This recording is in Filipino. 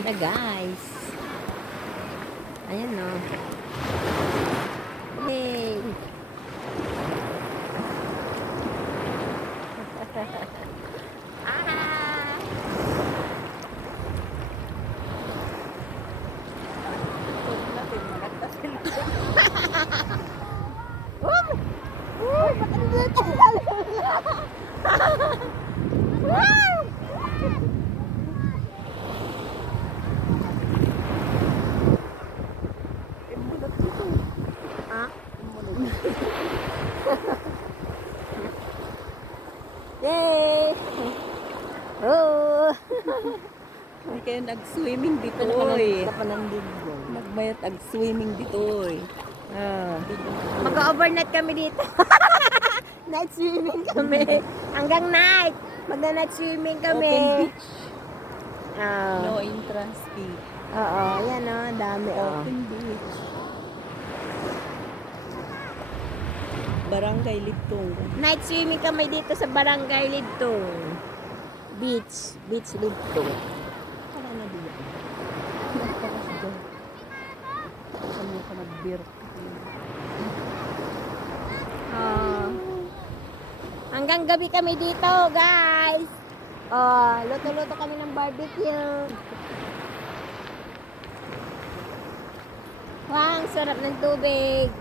ganda guys. Ayan o. Yay! Ah! Wow! Ha? Yay! Oh! Hindi kayo nag-swimming dito, Nagbayat ag-swimming dito, Mag-overnight kami dito. Night swimming kami. Hanggang night. Magna-night swimming kami. Open beach. Ah. No entrance fee. Oo, yan o. Dami o. Open beach. Barangay Ligtong. Night swimming kami dito sa Barangay Lidtong. Beach. Beach Lidtong. Wala na diyan. Nagpakas dyan. Saan mo ka mag-beer? Hanggang gabi kami dito, guys. Oh, luto-luto kami ng barbecue. Wow, ang sarap ng tubig.